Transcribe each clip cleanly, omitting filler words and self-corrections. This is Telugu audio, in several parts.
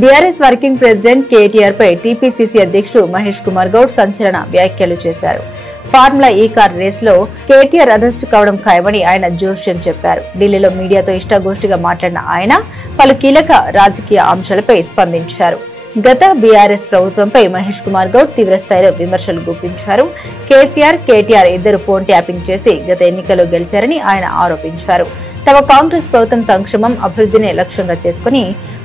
బీఆర్ఎస్ వర్కింగ్ ప్రెసిడెంట్ కేటీఆర్ పై టీపీసీసీ అధ్యక్షుడు మహేష్ కుమార్ గౌడ్ సంచలన వ్యాఖ్యలు చేశారు. ఫార్ములా ఈ కార్ రేస్ లో కేటీఆర్ అరెస్టు కావడం ఖాయమని ఆయన జోష్యం చెప్పారు. ఢిల్లీలో మీడియాతో ఇష్టాగోష్ఠిగా మాట్లాడిన ఆయన పలు కీలక రాజకీయ అంశాలపై స్పందించారు. గత బీఆర్ఎస్ ప్రభుత్వంపై మహేష్ కుమార్ గౌడ్ తీవ్రస్థాయిలో విమర్శలు గుప్పించారు. కేసీఆర్, కేటీఆర్ ఇద్దరు ఫోన్ ట్యాపింగ్ చేసి గత ఎన్నికల్లో గెలిచారని ఆయన ఆరోపించారు. తమ కాంగ్రెస్ ప్రభుత్వం సంక్షేమం, అభివృద్ధిని లక్ష్యంగా చేసుకుని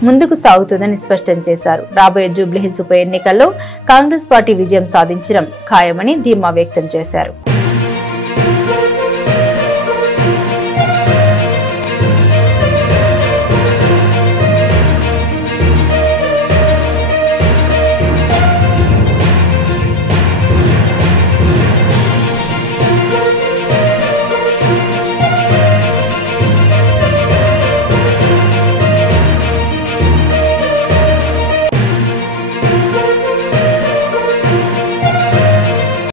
ముందుకు సాగుతుందని స్పష్టం చేశారు. రాబోయే జూబ్లీహిల్స్ ఉప ఎన్నికల్లో కాంగ్రెస్ పార్టీ విజయం సాధించడం ఖాయమని ధీమా వ్యక్తం చేశారు.